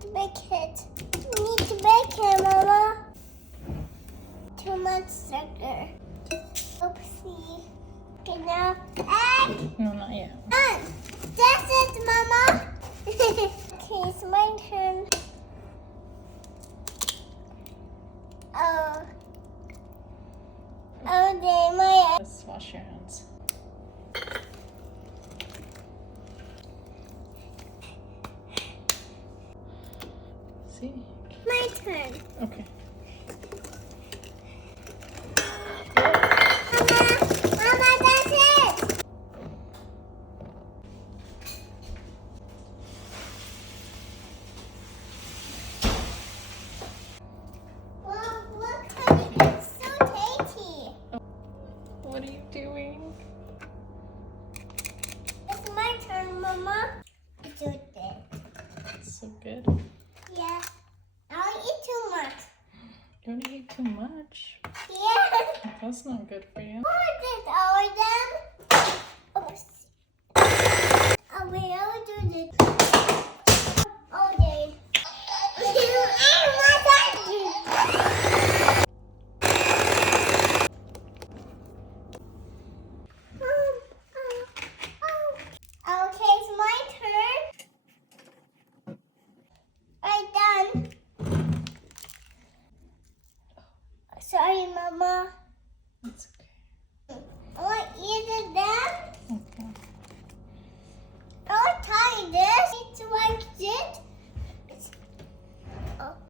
to bake it. We need to bake it, Mama. Too much sugar. Oopsie. Okay, now egg. No, not yet. Done. That's it, Mama. Okay, it's my turn. Oh, they my. Let's wash your hands. See? My turn. Okay. Mama, that's it. Well, look, honey, it's so tasty. What are you doing? It's my turn, Mama. It's so good. It's so good. Yeah. I'll eat too much. You want to eat too much? Yeah. That's not good for you. All of them. Oops. Oh, wait, I'll do this. All day. Okay, it's my turn. Right, done. Sorry, Mama. It's okay. I want to eat it then. Okay. I want to tie this. It's like this.